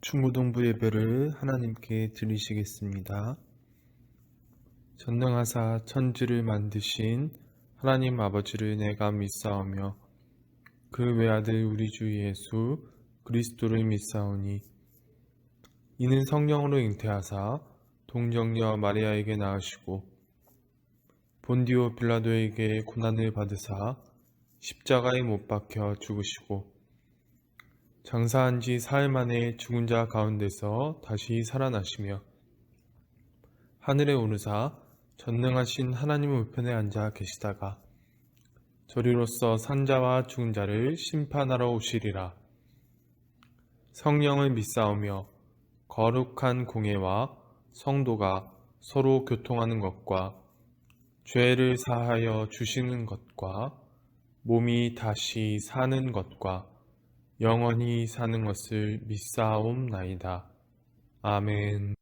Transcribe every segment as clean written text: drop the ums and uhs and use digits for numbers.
중고등부 예배를 하나님께 드리시겠습니다. 전능하사 천지를 만드신 하나님 아버지를 내가 믿사오며 그 외아들 우리 주 예수 그리스도를 믿사오니 이는 성령으로 잉태하사 동정녀 마리아에게 낳으시고 본디오 빌라도에게 고난을 받으사 십자가에 못 박혀 죽으시고 장사한 지 사흘 만에 죽은 자 가운데서 다시 살아나시며 하늘에 오르사 전능하신 하나님 우편에 앉아 계시다가 저리로서 산자와 죽은 자를 심판하러 오시리라. 성령을 믿사오며 거룩한 공예와 성도가 서로 교통하는 것과 죄를 사하여 주시는 것과 몸이 다시 사는 것과 영원히 사는 것을 믿사옵나이다. 아멘.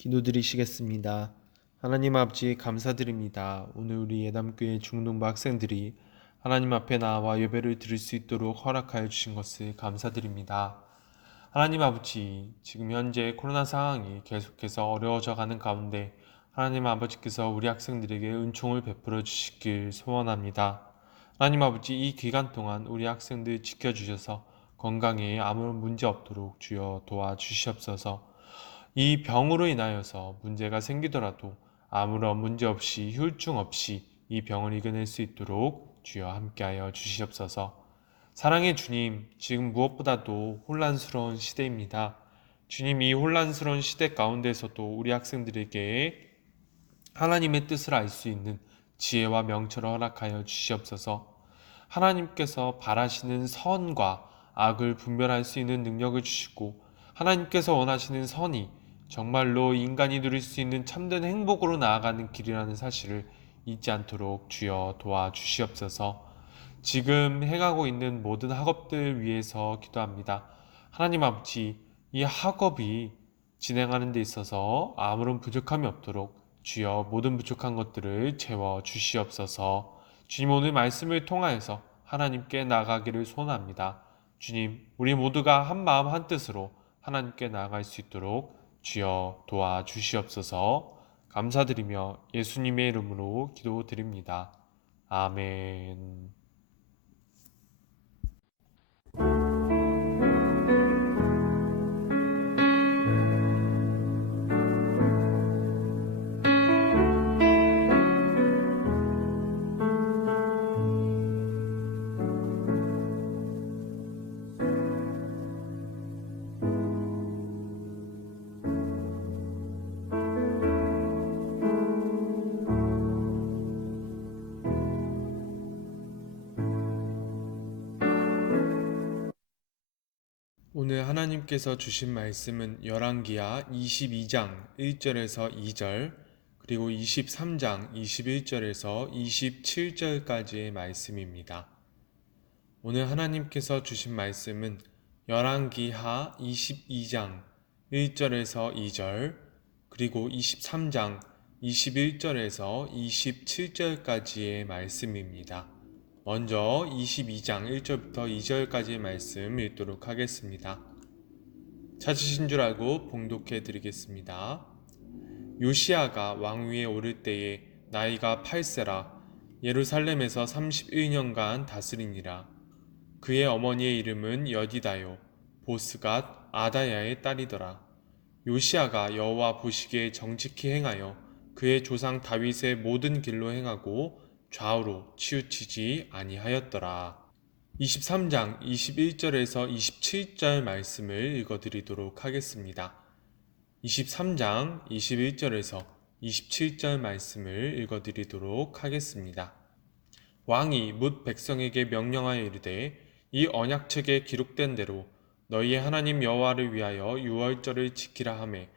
기도드리시겠습니다. 하나님 아버지 감사드립니다. 오늘 우리 예담교회 중등부 학생들이 하나님 앞에 나와 예배를 드릴 수 있도록 허락하여 주신 것을 감사드립니다. 하나님 아버지, 지금 현재 코로나 상황이 계속해서 어려워져 가는 가운데 하나님 아버지께서 우리 학생들에게 은총을 베풀어 주시길 소원합니다. 하나님 아버지, 이 기간 동안 우리 학생들 지켜주셔서 건강에 아무런 문제 없도록 주여 도와주시옵소서. 이 병으로 인하여서 문제가 생기더라도 아무런 문제 없이 후유증 없이 이 병을 이겨낼 수 있도록 주여 함께하여 주시옵소서. 사랑의 주님, 지금 무엇보다도 혼란스러운 시대입니다. 주님, 이 혼란스러운 시대 가운데서도 우리 학생들에게 하나님의 뜻을 알 수 있는 지혜와 명철을 허락하여 주시옵소서. 하나님께서 바라시는 선과 악을 분별할 수 있는 능력을 주시고 하나님께서 원하시는 선이 정말로 인간이 누릴 수 있는 참된 행복으로 나아가는 길이라는 사실을 잊지 않도록 주여 도와주시옵소서. 지금 행하고 있는 모든 학업들 위해서 기도합니다. 하나님 아버지, 이 학업이 진행하는 데 있어서 아무런 부족함이 없도록 주여 모든 부족한 것들을 채워 주시옵소서. 주님, 오늘 말씀을 통하여서 하나님께 나아가기를 소원합니다. 주님, 우리 모두가 한 마음 한 뜻으로 하나님께 나아갈 수 있도록 주여 도와주시옵소서. 감사드리며 예수님의 이름으로 기도드립니다. 아멘. 오늘 하나님께서 주신 말씀은 열왕기하 22장 1절에서 2절, 그리고 23장 21절에서 27절까지의 말씀입니다. 오늘 하나님께서 주신 말씀은 열왕기하 22장 1절에서 2절, 그리고 23장 21절에서 27절까지의 말씀입니다. 먼저 22장 1절부터 2절까지의 말씀 읽도록 하겠습니다. 찾으신 줄 알고 봉독해 드리겠습니다. 요시야가 왕위에 오를 때에 나이가 8세라 예루살렘에서 31년간 다스리니라. 그의 어머니의 이름은 여디다요 보스갓 아다야의 딸이더라. 요시야가 여호와 보시기에 정직히 행하여 그의 조상 다윗의 모든 길로 행하고 좌우로 치우치지 아니하였더라. 23장 21절에서 27절 말씀을 읽어드리도록 하겠습니다. 23장 21절에서 27절 말씀을 읽어드리도록 하겠습니다. 왕이 뭇 백성에게 명령하여 이르되 이 언약책에 기록된 대로 너희의 하나님 여호와를 위하여 유월절을 지키라 하매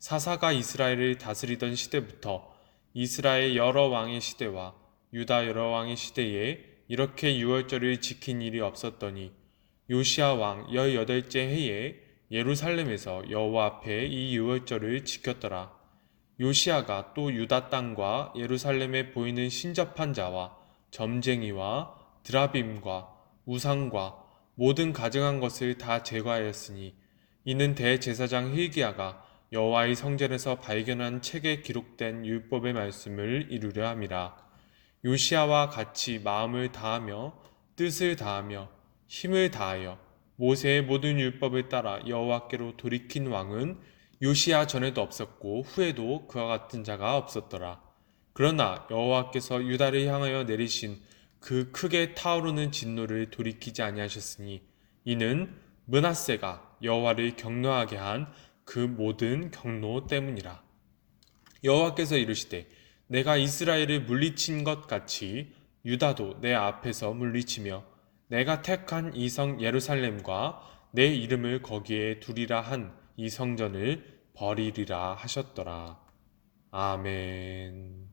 사사가 이스라엘을 다스리던 시대부터 이스라엘 여러 왕의 시대와 유다 여러 왕의 시대에 이렇게 유월절을 지킨 일이 없었더니 요시야 왕 18째 해에 예루살렘에서 여호와 앞에 이 유월절을 지켰더라. 요시야가 또 유다 땅과 예루살렘에 보이는 신접한 자와 점쟁이와 드라빔과 우상과 모든 가증한 것을 다 제거하였으니 이는 대제사장 hil기야가 여호와의 성전에서 발견한 책에 기록된 율법의 말씀을 이루려 함이라. 요시야와 같이 마음을 다하며 뜻을 다하며 힘을 다하여 모세의 모든 율법을 따라 여호와께로 돌이킨 왕은 요시야 전에도 없었고 후에도 그와 같은 자가 없었더라. 그러나 여호와께서 유다를 향하여 내리신 그 크게 타오르는 진노를 돌이키지 아니하셨으니 이는 므낫세가 여호와를 경노하게 한 그 모든 경노 때문이라. 여호와께서 이르시되 내가 이스라엘을 물리친 것 같이 유다도 내 앞에서 물리치며 내가 택한 이 성 예루살렘과 내 이름을 거기에 두리라 한 이 성전을 버리리라 하셨더라. 아멘.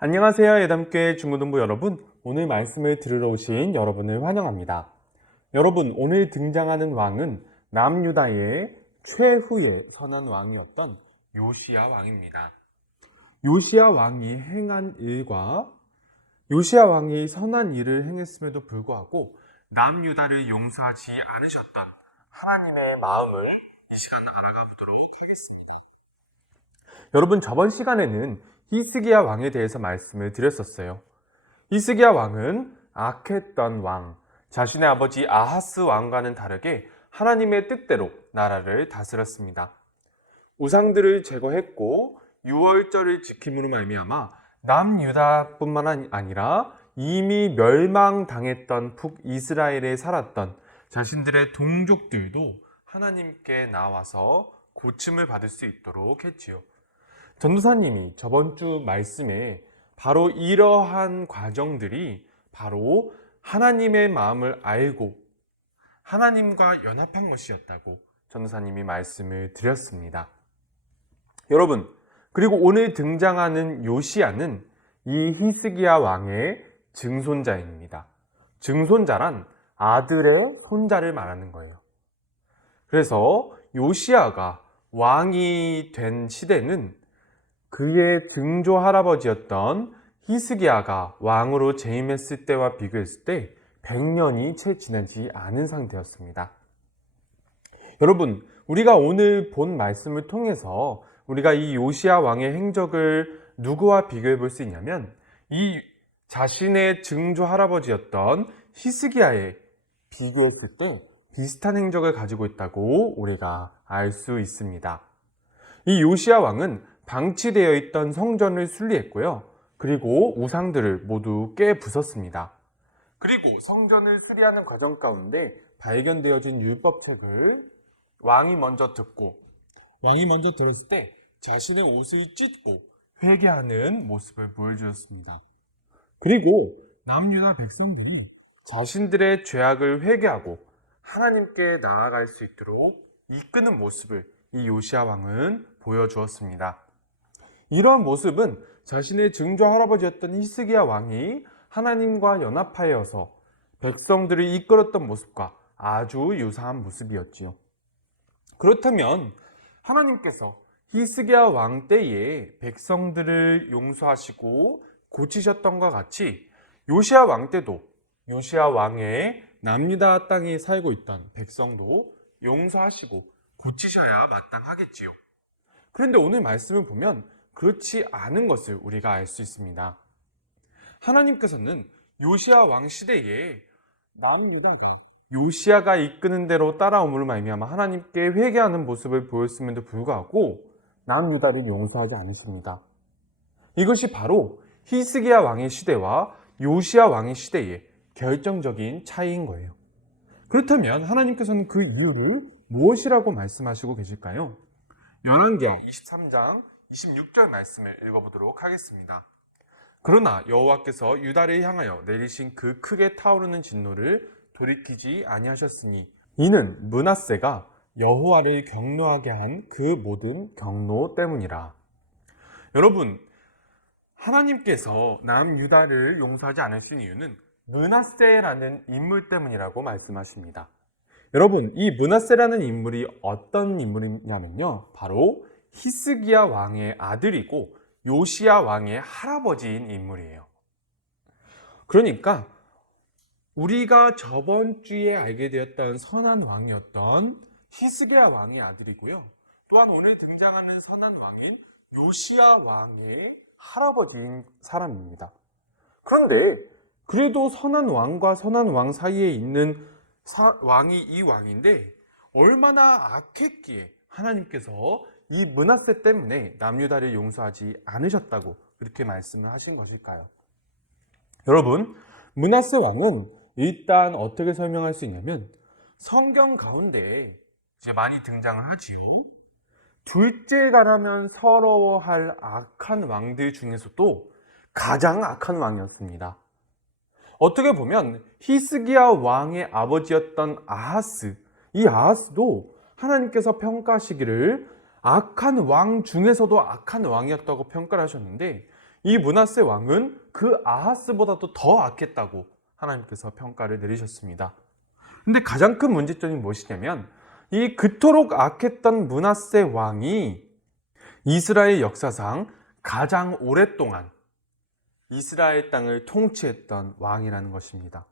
안녕하세요. 예담교회 중고등부 여러분. 오늘 말씀을 들으러 오신 여러분을 환영합니다. 여러분, 오늘 등장하는 왕은 남유다의 최후의 선한 왕이었던 요시야 왕입니다. 요시야 왕이 행한 일과 요시야 왕이 선한 일을 행했음에도 불구하고 남유다를 용서하지 않으셨던 하나님의 마음을 이 시간 알아가 보도록 하겠습니다. 여러분, 저번 시간에는 히스기야 왕에 대해서 말씀을 드렸었어요. 히스기야 왕은 악했던 왕, 자신의 아버지 아하스 왕과는 다르게 하나님의 뜻대로 나라를 다스렸습니다. 우상들을 제거했고 유월절을 지킴으로 말미암아 남유다뿐만 아니라 이미 멸망당했던 북이스라엘에 살았던 자신들의 동족들도 하나님께 나와서 고침을 받을 수 있도록 했지요. 전도사님이 저번 주 말씀에 바로 이러한 과정들이 바로 하나님의 마음을 알고 하나님과 연합한 것이었다고 전도사님이 말씀을 드렸습니다. 여러분, 그리고 오늘 등장하는 요시야는 이 히스기야 왕의 증손자입니다. 증손자란 아들의 손자를 말하는 거예요. 그래서 요시야가 왕이 된 시대는 그의 증조 할아버지였던 히스기야가 왕으로 재임했을 때와 비교했을 때 100년이 채 지나지 않은 상태였습니다. 여러분, 우리가 오늘 본 말씀을 통해서 우리가 이 요시야 왕의 행적을 누구와 비교해 볼 수 있냐면 이 자신의 증조 할아버지였던 히스기야에 비교했을 때 비슷한 행적을 가지고 있다고 우리가 알 수 있습니다. 이 요시야 왕은 방치되어 있던 성전을 순리했고요. 그리고 우상들을 모두 깨부쉈습니다. 그리고 성전을 수리하는 과정 가운데 발견되어진 율법책을 왕이 먼저 들었을 때 자신의 옷을 찢고 회개하는 모습을 보여주었습니다. 그리고 남유다 백성들이 자신들의 죄악을 회개하고 하나님께 나아갈 수 있도록 이끄는 모습을 이 요시야 왕은 보여주었습니다. 이러한 모습은 자신의 증조 할아버지였던 히스기야 왕이 하나님과 연합하여서 백성들을 이끌었던 모습과 아주 유사한 모습이었지요. 그렇다면 하나님께서 히스기야 왕 때에 백성들을 용서하시고 고치셨던 것과 같이 요시야 왕 때도 요시야 왕의 남유다 땅에 살고 있던 백성도 용서하시고 고치셔야 마땅하겠지요. 그런데 오늘 말씀을 보면 그렇지 않은 것을 우리가 알 수 있습니다. 하나님께서는 요시야 왕 시대에 남유다가 요시야가 이끄는 대로 따라옴으로 말미암아 하나님께 회개하는 모습을 보였음에도 불구하고 남유다를 용서하지 않으십니다. 이것이 바로 히스기야 왕의 시대와 요시야 왕의 시대의 결정적인 차이인 거예요. 그렇다면 하나님께서는 그 이유를 무엇이라고 말씀하시고 계실까요? 열왕기하 23장 26절 말씀을 읽어보도록 하겠습니다. 그러나 여호와께서 유다를 향하여 내리신 그 크게 타오르는 진노를 돌이키지 아니하셨으니 이는 므낫세가 여호와를 경노하게 한 그 모든 경노 때문이라. 여러분, 하나님께서 남유다를 용서하지 않으신 이유는 므낫세라는 인물 때문이라고 말씀하십니다. 여러분, 이 므낫세라는 인물이 어떤 인물이냐면요, 바로 히스기야 왕의 아들이고 요시야 왕의 할아버지인 인물이에요. 그러니까 우리가 저번 주에 알게 되었던 선한 왕이었던 히스기야 왕의 아들이고요. 또한 오늘 등장하는 선한 왕인 요시야 왕의 할아버지인 사람입니다. 그런데 그래도 선한 왕과 선한 왕 사이에 있는 왕이 이 왕인데 얼마나 악했기에 하나님께서 이 므낫세 때문에 남유다를 용서하지 않으셨다고 이렇게 말씀을 하신 것일까요? 여러분, 므낫세 왕은 일단 어떻게 설명할 수 있냐면 성경 가운데 이제 많이 등장을 하지요. 둘째가라면 서러워할 악한 왕들 중에서도 가장 악한 왕이었습니다. 어떻게 보면 히스기야 왕의 아버지였던 아하스, 이 아하스도 하나님께서 평가하시기를 악한 왕 중에서도 악한 왕이었다고 평가를 하셨는데 이 므낫세 왕은 그 아하스보다도 더 악했다고 하나님께서 평가를 내리셨습니다. 근데 가장 큰 문제점이 무엇이냐면 이 그토록 악했던 므낫세 왕이 이스라엘 역사상 가장 오랫동안 이스라엘 땅을 통치했던 왕이라는 것입니다.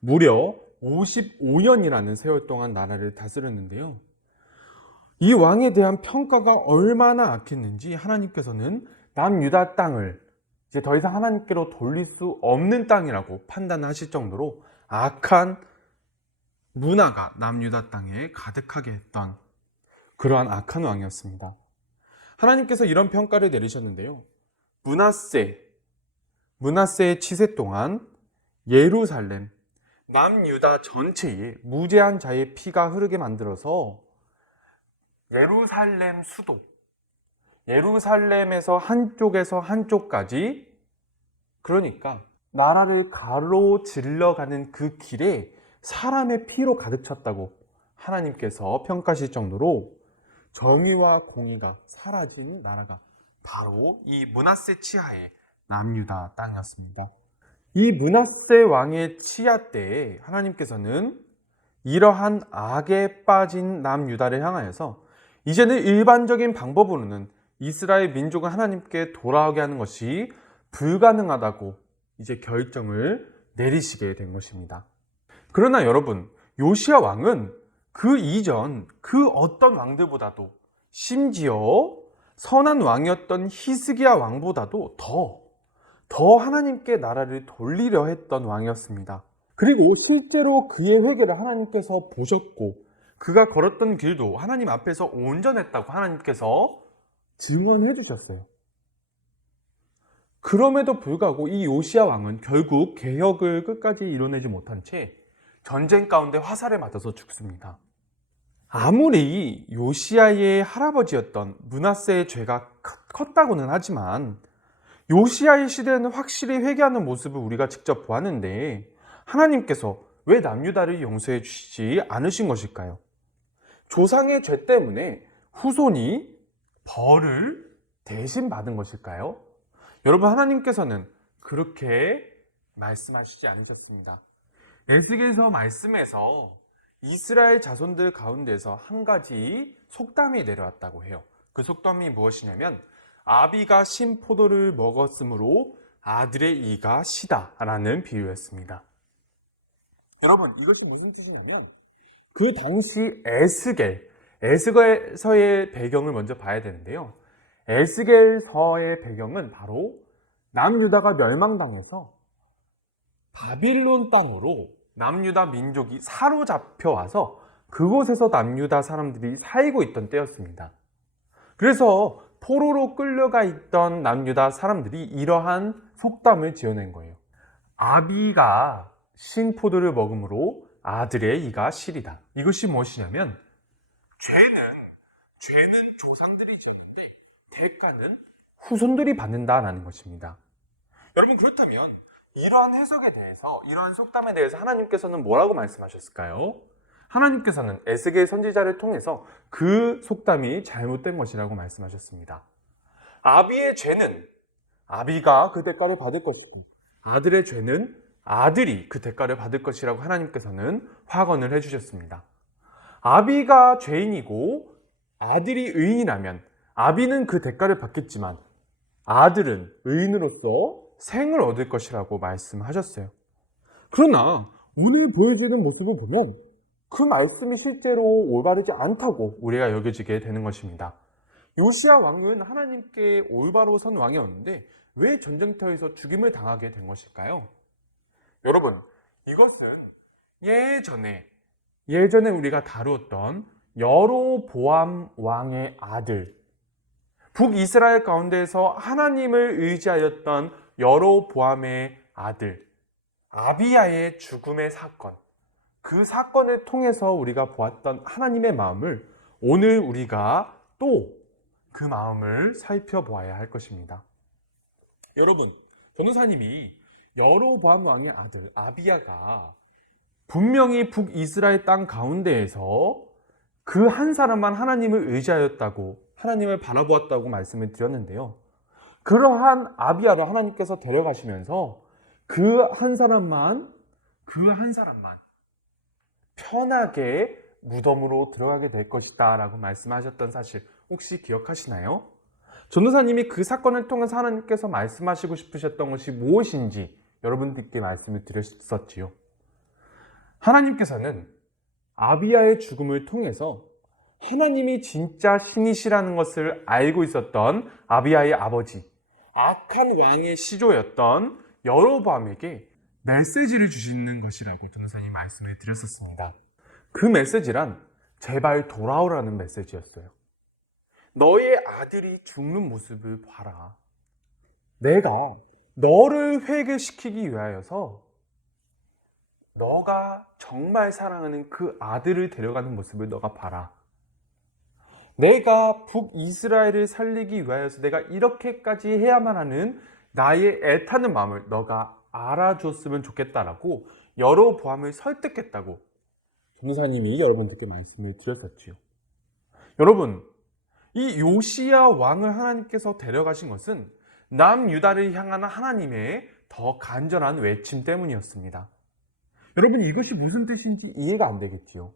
무려 55년이라는 세월 동안 나라를 다스렸는데요. 이 왕에 대한 평가가 얼마나 악했는지 하나님께서는 남유다 땅을 이제 더 이상 하나님께로 돌릴 수 없는 땅이라고 판단하실 정도로 악한 문화가 남유다 땅에 가득하게 했던 그러한 악한 왕이었습니다. 하나님께서 이런 평가를 내리셨는데요. 므낫세의 치세 동안 예루살렘, 남유다 전체에 무죄한 자의 피가 흐르게 만들어서 예루살렘 수도, 예루살렘에서 한쪽에서 한쪽까지, 그러니까 나라를 가로질러가는 그 길에 사람의 피로 가득 찼다고 하나님께서 평가하실 정도로 정의와 공의가 사라진 나라가 바로 이 므낫세 치하의 남유다 땅이었습니다. 이 므낫세 왕의 치하 때에 하나님께서는 이러한 악에 빠진 남유다를 향하여서 이제는 일반적인 방법으로는 이스라엘 민족은 하나님께 돌아오게 하는 것이 불가능하다고 이제 결정을 내리시게 된 것입니다. 그러나 여러분, 요시야 왕은 그 이전 그 어떤 왕들보다도, 심지어 선한 왕이었던 히스기야 왕보다도 더 하나님께 나라를 돌리려 했던 왕이었습니다. 그리고 실제로 그의 회개를 하나님께서 보셨고 그가 걸었던 길도 하나님 앞에서 온전했다고 하나님께서 증언해 주셨어요. 그럼에도 불구하고 이 요시야 왕은 결국 개혁을 끝까지 이뤄내지 못한 채 전쟁 가운데 화살에 맞아서 죽습니다. 아무리 요시야의 할아버지였던 므낫세의 죄가 컸다고는 하지만 요시야의 시대에는 확실히 회개하는 모습을 우리가 직접 보았는데 하나님께서 왜 남유다를 용서해 주시지 않으신 것일까요? 조상의 죄 때문에 후손이 벌을 대신 받은 것일까요? 여러분, 하나님께서는 그렇게 말씀하시지 않으셨습니다. 에스겔서 말씀에서 이스라엘 자손들 가운데서 한 가지 속담이 내려왔다고 해요. 그 속담이 무엇이냐면 아비가 신 포도를 먹었으므로 아들의 이가 시다 라는 비유였습니다. 여러분, 이것이 무슨 뜻이냐면 그 당시 에스겔서의 배경을 먼저 봐야 되는데요. 에스겔서의 배경은 바로 남유다가 멸망당해서 바빌론 땅으로 남유다 민족이 사로잡혀 와서 그곳에서 남유다 사람들이 살고 있던 때였습니다. 그래서 포로로 끌려가 있던 남유다 사람들이 이러한 속담을 지어낸 거예요. 아비가 신포도를 먹음으로 아들의 이가 시리다. 이것이 무엇이냐면 죄는 조상들이 지었는데 대가는 후손들이 받는다라는 것입니다. 여러분, 그렇다면 이러한 해석에 대해서, 이러한 속담에 대해서 하나님께서는 뭐라고 말씀하셨을까요? 하나님께서는 에스겔 선지자를 통해서 그 속담이 잘못된 것이라고 말씀하셨습니다. 아비의 죄는 아비가 그 대가를 받을 것이고 아들의 죄는 아들이 그 대가를 받을 것이라고 하나님께서는 확언을 해주셨습니다. 아비가 죄인이고 아들이 의인이라면 아비는 그 대가를 받겠지만 아들은 의인으로서 생을 얻을 것이라고 말씀하셨어요. 그러나 오늘 보여주는 모습을 보면 그 말씀이 실제로 올바르지 않다고 우리가 여겨지게 되는 것입니다. 요시야 왕은 하나님께 올바로 선 왕이었는데 왜 전쟁터에서 죽임을 당하게 된 것일까요? 여러분, 이것은 예전에 우리가 다루었던 여로보암 왕의 아들, 북이스라엘 가운데에서 하나님을 의지하였던 여로보암의 아들 아비야의 죽음의 사건, 그 사건을 통해서 우리가 보았던 하나님의 마음을 오늘 우리가 또 그 마음을 살펴보아야 할 것입니다. 여러분, 변호사님이 여로보암 왕의 아들 아비야가 분명히 북이스라엘 땅 가운데에서 그 한 사람만 하나님을 의지하였다고, 하나님을 바라보았다고 말씀을 드렸는데요. 그러한 아비야를 하나님께서 데려가시면서 그 한 사람만 편하게 무덤으로 들어가게 될 것이다 라고 말씀하셨던 사실 혹시 기억하시나요? 전도사님이 그 사건을 통해서 하나님께서 말씀하시고 싶으셨던 것이 무엇인지 여러분들께 말씀을 드렸었지요. 하나님께서는 아비야의 죽음을 통해서 하나님이 진짜 신이시라는 것을 알고 있었던 아비야의 아버지, 악한 왕의 시조였던 여로보암에게 메시지를 주시는 것이라고 전도사님이 말씀을 드렸었습니다. 그 메시지란 제발 돌아오라는 메시지였어요. 너의 아들이 죽는 모습을 봐라. 내가 너를 회개시키기 위하여서 너가 정말 사랑하는 그 아들을 데려가는 모습을 너가 봐라. 내가 북이스라엘을 살리기 위하여서 내가 이렇게까지 해야만 하는 나의 애타는 마음을 너가 알아줬으면 좋겠다라고 여로보암을 설득했다고 전도사님이 여러분들께 말씀을 드렸었지요. 여러분, 이 요시야 왕을 하나님께서 데려가신 것은 남유다를 향한 하나님의 더 간절한 외침 때문이었습니다. 여러분, 이것이 무슨 뜻인지 이해가 안 되겠지요.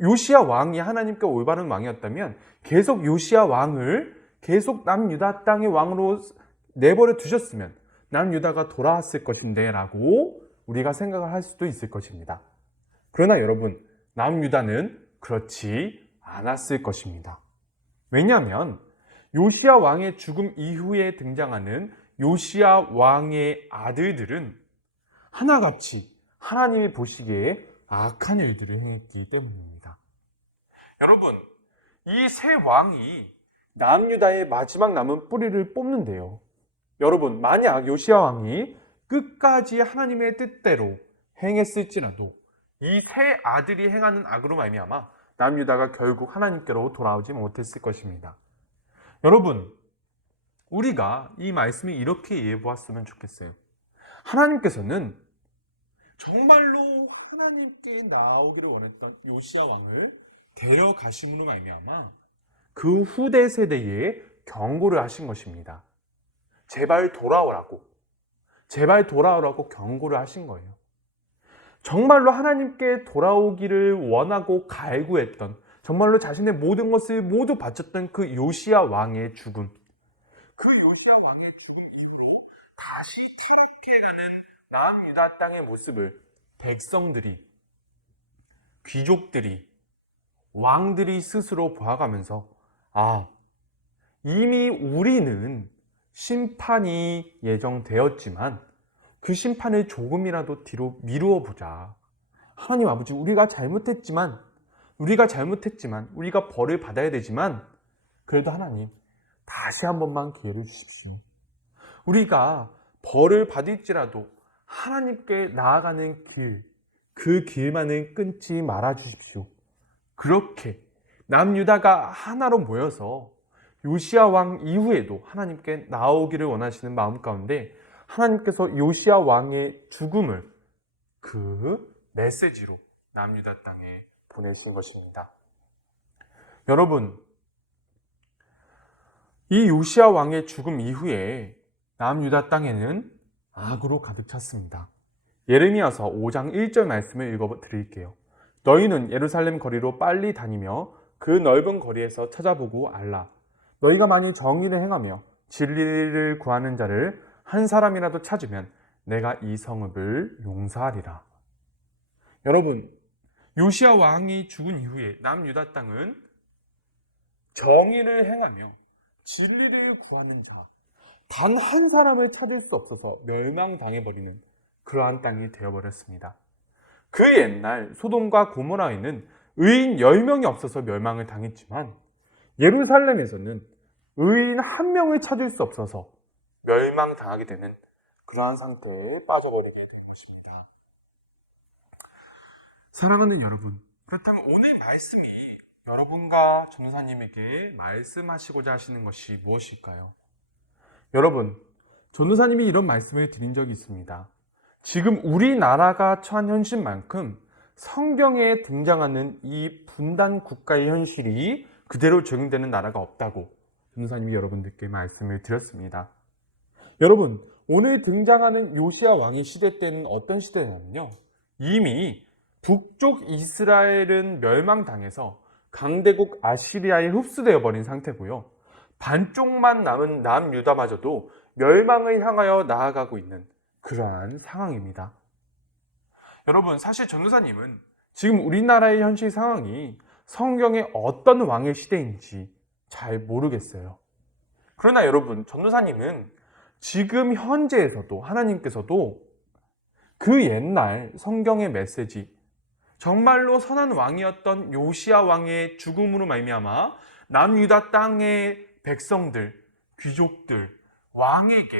요시야 왕이 하나님께 올바른 왕이었다면 계속 요시야 왕을 계속 남유다 땅의 왕으로 내버려 두셨으면 남유다가 돌아왔을 것인데 라고 우리가 생각을 할 수도 있을 것입니다. 그러나 여러분, 남유다는 그렇지 않았을 것입니다. 왜냐하면 요시야 왕의 죽음 이후에 등장하는 요시야 왕의 아들들은 하나같이 하나님이 보시기에 악한 일들을 행했기 때문입니다. 여러분, 이 세 왕이 남유다의 마지막 남은 뿌리를 뽑는데요. 여러분, 만약 요시야 왕이 끝까지 하나님의 뜻대로 행했을지라도 이 세 아들이 행하는 악으로 말미암아 남유다가 결국 하나님께로 돌아오지 못했을 것입니다. 여러분, 우리가 이 말씀을 이렇게 이해해 보았으면 좋겠어요. 하나님께서는 정말로 하나님께 나오기를 원했던 요시야 왕을 데려가심으로 말미암아 그 후대 세대에 경고를 하신 것입니다. 제발 돌아오라고 경고를 하신 거예요. 정말로 하나님께 돌아오기를 원하고 갈구했던, 정말로 자신의 모든 것을 모두 바쳤던 그 요시야 왕의 죽음, 그 요시야 왕의 죽음 이후로 다시 타락해가는 남유다 땅의 모습을 백성들이, 귀족들이, 왕들이 스스로 보아가면서 이미 우리는 심판이 예정되었지만 그 심판을 조금이라도 뒤로 미루어 보자. 하나님 아버지, 우리가 잘못했지만 우리가 벌을 받아야 되지만 그래도 하나님 다시 한 번만 기회를 주십시오. 우리가 벌을 받을지라도 하나님께 나아가는 그 길만을 끊지 말아 주십시오. 그렇게 남유다가 하나로 모여서 요시야 왕 이후에도 하나님께 나오기를 원하시는 마음 가운데 하나님께서 요시야 왕의 죽음을 그 메시지로 남유다 땅에 보내신 것입니다. 여러분, 이 요시야 왕의 죽음 이후에 남유다 땅에는 악으로 가득 찼습니다. 예레미야서 5장 1절 말씀을 읽어 드릴게요. 너희는 예루살렘 거리로 빨리 다니며 그 넓은 거리에서 찾아보고 알라. 너희가 만일 정의를 행하며 진리를 구하는 자를 한 사람이라도 찾으면 내가 이 성읍을 용서하리라. 여러분, 요시야 왕이 죽은 이후에 남유다 땅은 정의를 행하며 진리를 구하는 자, 단 한 사람을 찾을 수 없어서 멸망당해버리는 그러한 땅이 되어버렸습니다. 그 옛날 소돔과 고모라에는 의인 10명이 없어서 멸망을 당했지만 예루살렘에서는 의인 1명을 찾을 수 없어서 멸망당하게 되는 그러한 상태에 빠져버리게 된 것입니다. 사랑하는 여러분, 그렇다면 오늘 말씀이 여러분과 전도사님에게 말씀하시고자 하시는 것이 무엇일까요? 여러분, 전도사님이 이런 말씀을 드린 적이 있습니다. 지금 우리나라가 처한 현실만큼 성경에 등장하는 이 분단 국가의 현실이 그대로 적용되는 나라가 없다고 전도사님이 여러분들께 말씀을 드렸습니다. 여러분, 오늘 등장하는 요시야 왕의 시대 때는 어떤 시대냐면요, 이미 북쪽 이스라엘은 멸망당해서 강대국 아시리아에 흡수되어 버린 상태고요. 반쪽만 남은 남유다마저도 멸망을 향하여 나아가고 있는 그러한 상황입니다. 여러분, 사실 전도사님은 지금 우리나라의 현실 상황이 성경의 어떤 왕의 시대인지 잘 모르겠어요. 그러나 여러분, 전도사님은 지금 현재에서도 하나님께서도 그 옛날 성경의 메시지, 정말로 선한 왕이었던 요시야 왕의 죽음으로 말미암아 남유다 땅의 백성들, 귀족들, 왕에게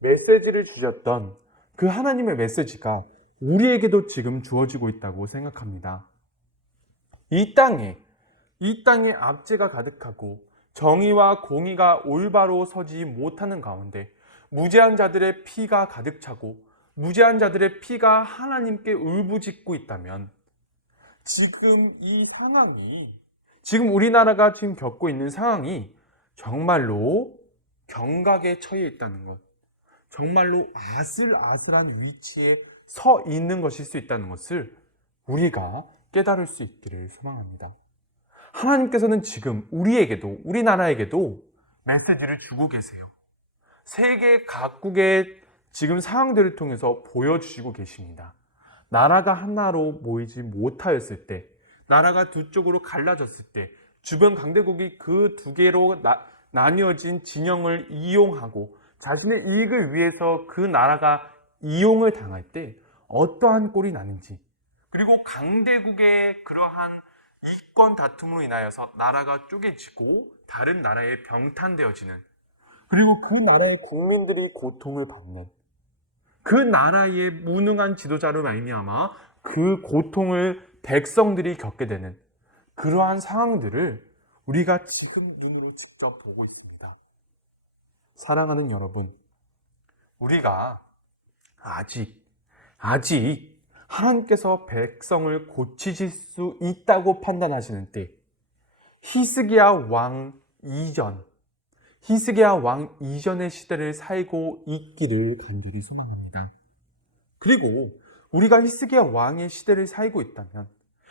메시지를 주셨던 그 하나님의 메시지가 우리에게도 지금 주어지고 있다고 생각합니다. 이 땅에 압제가 가득하고 정의와 공의가 올바로 서지 못하는 가운데 무죄한 자들의 피가 가득 차고 무죄한 자들의 피가 하나님께 울부짖고 있다면 지금 이 상황이, 지금 우리나라가 지금 겪고 있는 상황이 정말로 경각에 처해 있다는 것, 정말로 아슬아슬한 위치에 서 있는 것일 수 있다는 것을 우리가 깨달을 수 있기를 소망합니다. 하나님께서는 지금 우리에게도, 우리나라에게도 메시지를 주고 계세요. 세계 각국의 지금 상황들을 통해서 보여주시고 계십니다. 나라가 하나로 모이지 못하였을 때, 나라가 두 쪽으로 갈라졌을 때, 주변 강대국이 그 두 개로 나뉘어진 진영을 이용하고 자신의 이익을 위해서 그 나라가 이용을 당할 때 어떠한 꼴이 나는지, 그리고 강대국의 그러한 이권 다툼으로 인하여서 나라가 쪼개지고 다른 나라에 병탄되어지는, 그리고 그 나라의 국민들이 고통을 받는, 그 나라의 무능한 지도자로 말미암아 그 고통을 백성들이 겪게 되는 그러한 상황들을 우리가 지금 눈으로 직접 보고 있습니다. 사랑하는 여러분, 우리가 아직 하나님께서 백성을 고치실 수 있다고 판단하시는 때, 히스기야 왕 이전의 시대를 살고 있기를 간절히 소망합니다. 그리고 우리가 히스기야 왕의 시대를 살고 있다면,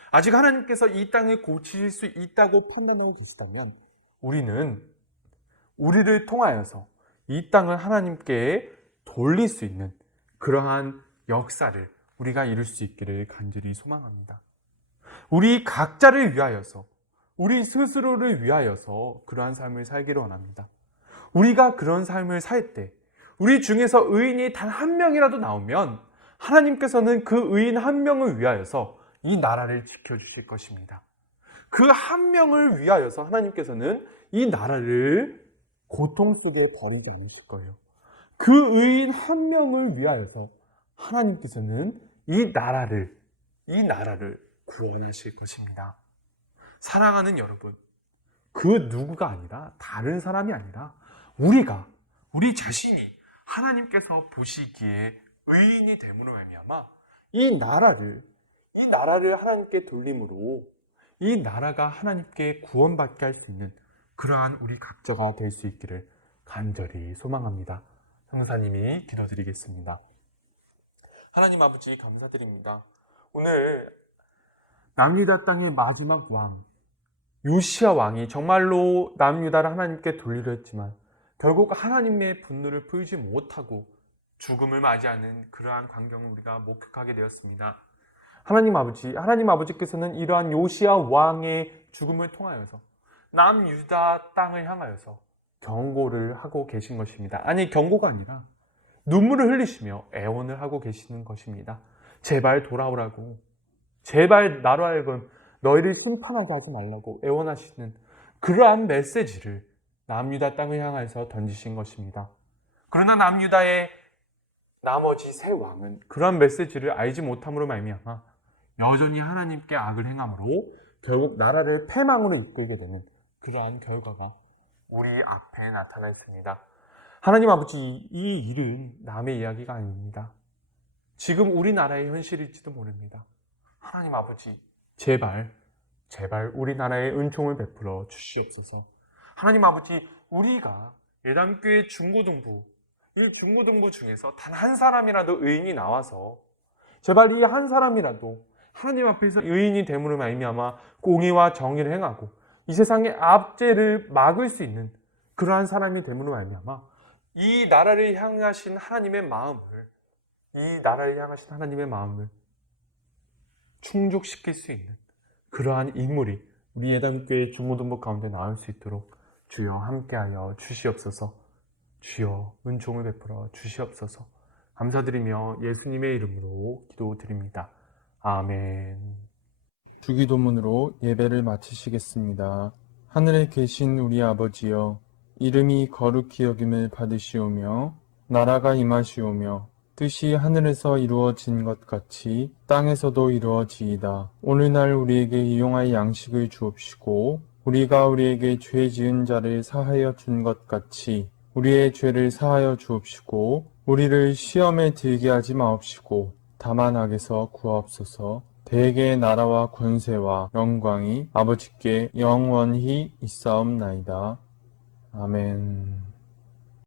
아직 하나님께서 이 땅을 고치실 수 있다고 판단하고 계시다면, 우리를 통하여서 이 땅을 하나님께 돌릴 수 있는 그러한 역사를 우리가 이룰 수 있기를 간절히 소망합니다. 우리 각자를 위하여서, 우리 스스로를 위하여서 그러한 삶을 살기를 원합니다. 우리가 그런 삶을 살 때, 우리 중에서 의인이 단 한 명이라도 나오면 하나님께서는 그 의인 한 명을 위하여서 이 나라를 지켜주실 것입니다. 그 한 명을 위하여서 하나님께서는 이 나라를 고통 속에 버리지 않으실 거예요. 그 의인 한 명을 위하여서 하나님께서는 이 나라를 구원하실 것입니다. 사랑하는 여러분, 그 누구가 아니라, 다른 사람이 아니라 우리 자신이 하나님께서 보시기에 의인이 됨으로 말미암아 이 나라를 하나님께 돌림으로 이 나라가 하나님께 구원받게 할 수 있는 그러한 우리 각자가 될 수 있기를 간절히 소망합니다. 성사님이 기도드리겠습니다. 하나님 아버지, 감사드립니다. 오늘 남유다 땅의 마지막 왕 요시야 왕이 정말로 남유다를 하나님께 돌리려 했지만 결국 하나님의 분노를 풀지 못하고 죽음을 맞이하는 그러한 광경을 우리가 목격하게 되었습니다. 하나님 아버지께서는 이러한 요시야 왕의 죽음을 통하여서 남유다 땅을 향하여서 경고를 하고 계신 것입니다. 아니, 경고가 아니라 눈물을 흘리시며 애원을 하고 계시는 것입니다. 제발 돌아오라고, 제발 나로 하여금 너희를 심판하게 하지 말라고 애원하시는 그러한 메시지를 남유다 땅을 향해서 던지신 것입니다. 그러나 남유다의 나머지 세 왕은 그러한 메시지를 알지 못함으로 말미암아 여전히 하나님께 악을 행함으로 결국 나라를 패망으로 이끌게 되는 그러한 결과가 우리 앞에 나타나 있습니다. 하나님 아버지, 이 일은 남의 이야기가 아닙니다. 지금 우리나라의 현실일지도 모릅니다. 하나님 아버지, 제발 우리나라에 은총을 베풀어 주시옵소서. 하나님 아버지, 우리가 예담교회 중고등부 중에서 단 한 사람이라도 의인이 나와서 제발 이 한 사람이라도 하나님 앞에서 의인이 됨으로 말미암아 공의와 정의를 행하고 이 세상의 압제를 막을 수 있는 그러한 사람이 됨으로 말미암아 이 나라를 향하신 하나님의 마음을 충족시킬 수 있는 그러한 인물이 우리 예담교회 중고등부 가운데 나올 수 있도록 주여 함께하여 주시옵소서. 주여 은총을 베풀어 주시옵소서. 감사드리며 예수님의 이름으로 기도드립니다. 아멘. 주기도문으로 예배를 마치시겠습니다. 하늘에 계신 우리 아버지여, 이름이 거룩히 여김을 받으시오며 나라가 임하시오며 뜻이 하늘에서 이루어진 것 같이 땅에서도 이루어지이다. 오늘날 우리에게 일용할 양식을 주옵시고 우리가 우리에게 죄 지은 자를 사하여 준 것 같이 우리의 죄를 사하여 주옵시고 우리를 시험에 들게 하지 마옵시고 다만 악에서 구하옵소서. 대개의 나라와 권세와 영광이 아버지께 영원히 있사옵나이다. 아멘.